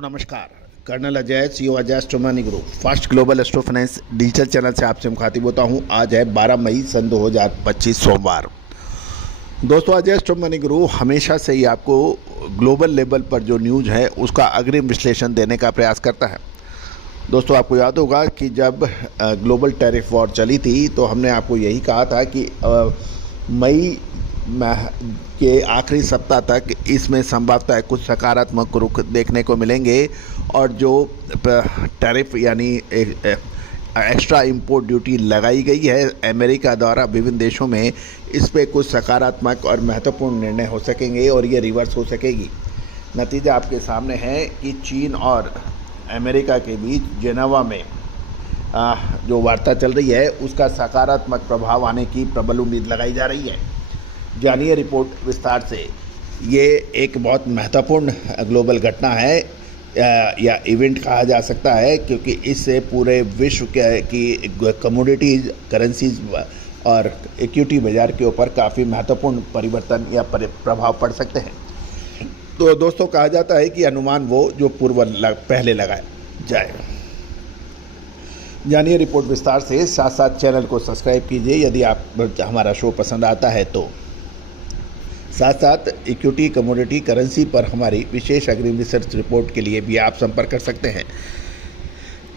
दोस्तों नमस्कार। Colonel Ajay CEO Ajay astro money group first global astro finance digital channel से आपसे मुखातिब होता हूं। आज है 12 मई सन 2025 सोमवार। दोस्तों अजय एस्ट्रो मनी ग्रुप हमेशा से ही आपको ग्लोबल लेवल पर जो न्यूज़ है उसका अग्रिम विश्लेषण देने का प्रयास करता है। दोस्तों आपको याद होगा कि जब ग्लोबल टैरिफ वॉर चली थी तो हमने आपको यही कहा था कि मई के आखिरी सप्ताह तक इसमें संभवतः कुछ सकारात्मक रुख देखने को मिलेंगे और जो टैरिफ यानी एक्स्ट्रा इंपोर्ट ड्यूटी लगाई गई है अमेरिका द्वारा विभिन्न देशों में, इस पे कुछ सकारात्मक और महत्वपूर्ण निर्णय हो सकेंगे और ये रिवर्स हो सकेगी। नतीजा आपके सामने है कि चीन और अमेरिका के बीच जेनेवा में जो वार्ता चल रही है उसका सकारात्मक प्रभाव आने की प्रबल उम्मीद लगाई जा रही है। जानिए रिपोर्ट विस्तार से। ये एक बहुत महत्वपूर्ण ग्लोबल घटना है या इवेंट कहा जा सकता है, क्योंकि इससे पूरे विश्व की कमोडिटीज़, करेंसीज और इक्विटी बाज़ार के ऊपर काफ़ी महत्वपूर्ण परिवर्तन या प्रभाव पड़ सकते हैं। तो दोस्तों कहा जाता है कि अनुमान वो जो पहले लगाए जाए। जानिए रिपोर्ट विस्तार से, साथ साथ चैनल को सब्सक्राइब कीजिए यदि आप हमारा शो पसंद आता है तो। साथ साथ इक्विटी, कमोडिटी, करेंसी पर हमारी विशेष अग्रिम रिसर्च रिपोर्ट के लिए भी आप संपर्क कर सकते हैं।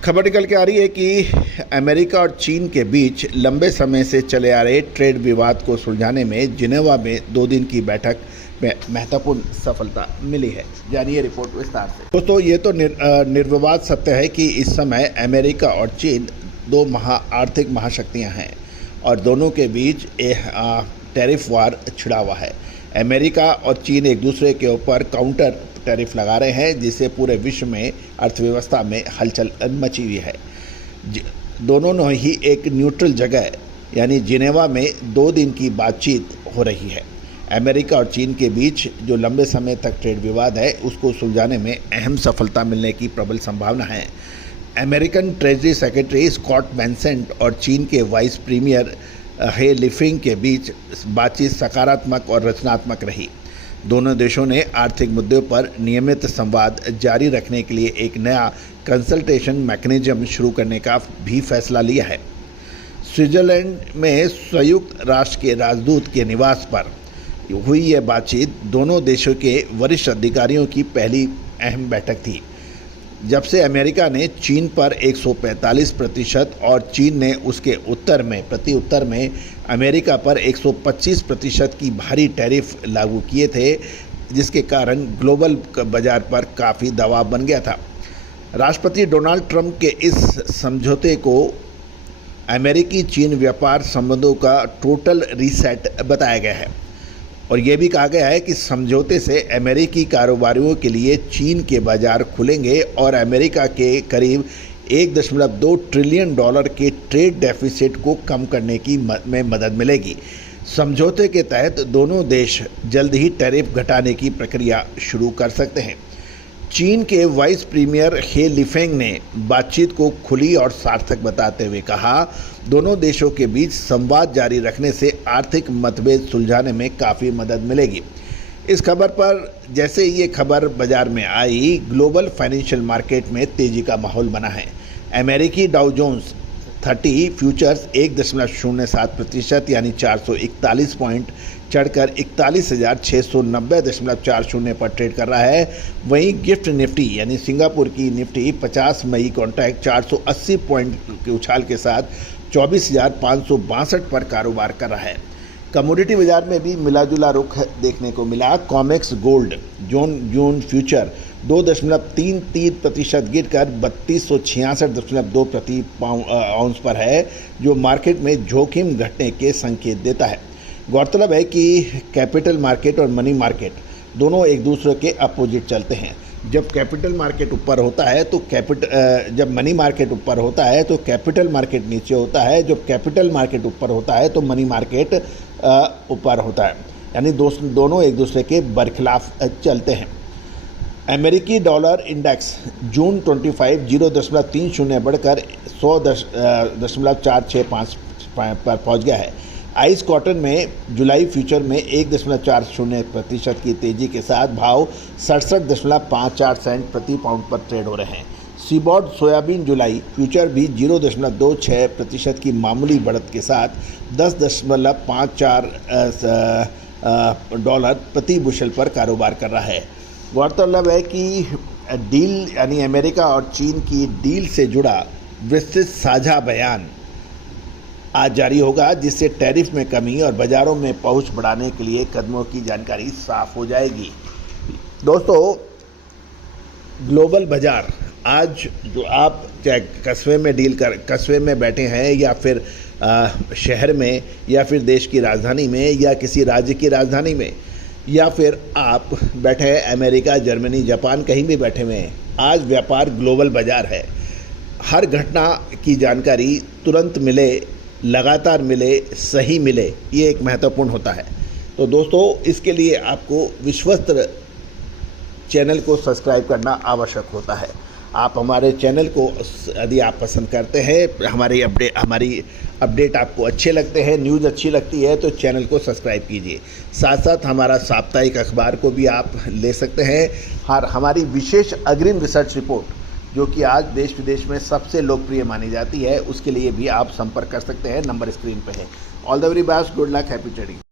खबर निकल के आ रही है कि अमेरिका और चीन के बीच लंबे समय से चले आ रहे ट्रेड विवाद को सुलझाने में जिनेवा में 2 दिन की बैठक में महत्वपूर्ण सफलता मिली है। जानिए रिपोर्ट विस्तार से। दोस्तों ये तो निर्विवाद सत्य है कि इस समय अमेरिका और चीन 2 आर्थिक महाशक्तियाँ हैं और दोनों के बीच टैरिफ वार छिड़ा हुआ है। अमेरिका और चीन एक दूसरे के ऊपर काउंटर टैरिफ लगा रहे हैं, जिससे पूरे विश्व में अर्थव्यवस्था में हलचल मची हुई है। दोनों ने ही एक न्यूट्रल जगह यानी जिनेवा में 2 दिन की बातचीत हो रही है। अमेरिका और चीन के बीच जो लंबे समय तक ट्रेड विवाद है उसको सुलझाने में अहम सफलता मिलने की प्रबल संभावना है। American treasury secretary Scott Bessent और चीन के वाइस प्रीमियर हे लिफिंग के बीच बातचीत सकारात्मक और रचनात्मक रही। दोनों देशों ने आर्थिक मुद्दों पर नियमित संवाद जारी रखने के लिए एक नया कंसल्टेशन मैकेनिज्म शुरू करने का भी फैसला लिया है। स्विट्जरलैंड में संयुक्त राष्ट्र के राजदूत के निवास पर हुई यह बातचीत दोनों देशों के वरिष्ठ अधिकारियों की पहली अहम बैठक थी। जब से अमेरिका ने चीन पर 145% और चीन ने उसके प्रति उत्तर में अमेरिका पर 125% की भारी टैरिफ लागू किए थे, जिसके कारण ग्लोबल बाजार पर काफ़ी दबाव बन गया था। राष्ट्रपति डोनाल्ड ट्रंप के इस समझौते को अमेरिकी चीन व्यापार संबंधों का टोटल रीसेट बताया गया है और ये भी कहा गया है कि समझौते से अमेरिकी कारोबारियों के लिए चीन के बाजार खुलेंगे और अमेरिका के करीब 1.2 ट्रिलियन डॉलर के ट्रेड डेफिसिट को कम करने में मदद मिलेगी। समझौते के तहत दोनों देश जल्द ही टैरिफ घटाने की प्रक्रिया शुरू कर सकते हैं। चीन के वाइस प्रीमियर हे लिफेंग ने बातचीत को खुली और सार्थक बताते हुए कहा, दोनों देशों के बीच संवाद जारी रखने से आर्थिक मतभेद सुलझाने में काफ़ी मदद मिलेगी। इस खबर पर जैसे ये खबर बाजार में आई, ग्लोबल फाइनेंशियल मार्केट में तेज़ी का माहौल बना है। अमेरिकी डाउ जोन्स 30 फ्यूचर्स 1.07% यानी 441 पॉइंट चढ़कर 41,690.40 पर ट्रेड कर रहा है। वहीं गिफ्ट निफ्टी यानी सिंगापुर की निफ्टी 50 मई कॉन्ट्रैक्ट 480 पॉइंट के उछाल के साथ 24,562 पर कारोबार कर रहा है। कमोडिटी बाजार में भी मिलाजुला रुख देखने को मिला। कॉमेक्स गोल्ड जून फ्यूचर 2.33% गिरकर 3266.2 प्रति आउंस पर है, जो मार्केट में जोखिम घटने के संकेत देता है। गौरतलब है कि कैपिटल मार्केट और मनी मार्केट दोनों एक दूसरे के अपोजिट चलते हैं। जब कैपिटल मार्केट ऊपर होता है तो जब मनी मार्केट ऊपर होता है तो कैपिटल मार्केट नीचे होता है। जब कैपिटल मार्केट ऊपर होता है तो मनी मार्केट ऊपर होता है, यानी दोनों एक दूसरे के बरखिलाफ चलते हैं। अमेरिकी डॉलर इंडेक्स जून 25 0.30 बढ़कर 100.465 पर पहुंच गया है। आइस कॉटन में जुलाई फ्यूचर में 1.40% की तेजी के साथ भाव 67.54 सेंट प्रति पाउंड पर ट्रेड हो रहे हैं। सीबॉर्ड सोयाबीन जुलाई फ्यूचर भी 0.26% की मामूली बढ़त के साथ $10.54 प्रति बुशल पर कारोबार कर रहा है। गौरतलब है कि डील यानी अमेरिका और चीन की डील से जुड़ा विस्तृत साझा बयान आज जारी होगा, जिससे टैरिफ में कमी और बाज़ारों में पहुंच बढ़ाने के लिए कदमों की जानकारी साफ हो जाएगी। दोस्तों, ग्लोबल बाज़ार आज जो आप चाहे कस्बे में बैठे हैं या फिर शहर में या फिर देश की राजधानी में या किसी राज्य की राजधानी में या फिर आप बैठे हैं अमेरिका, जर्मनी, जापान, कहीं भी बैठे हुए हैं, आज व्यापार ग्लोबल बाज़ार है। हर घटना की जानकारी तुरंत मिले, लगातार मिले, सही मिले, ये एक महत्वपूर्ण होता है। तो दोस्तों, इसके लिए आपको विश्वस्त चैनल को सब्सक्राइब करना आवश्यक होता है। आप हमारे चैनल को यदि आप पसंद करते हैं, हमारी अपडेट आपको अच्छे लगते हैं, न्यूज़ अच्छी लगती है, तो चैनल को सब्सक्राइब कीजिए। साथ साथ हमारा साप्ताहिक अखबार को भी आप ले सकते हैं। हमारी विशेष अग्रिम रिसर्च रिपोर्ट, जो कि आज देश विदेश में सबसे लोकप्रिय मानी जाती है, उसके लिए भी आप संपर्क कर सकते हैं। नंबर स्क्रीन पे है। All the very best, good luck, happy trading.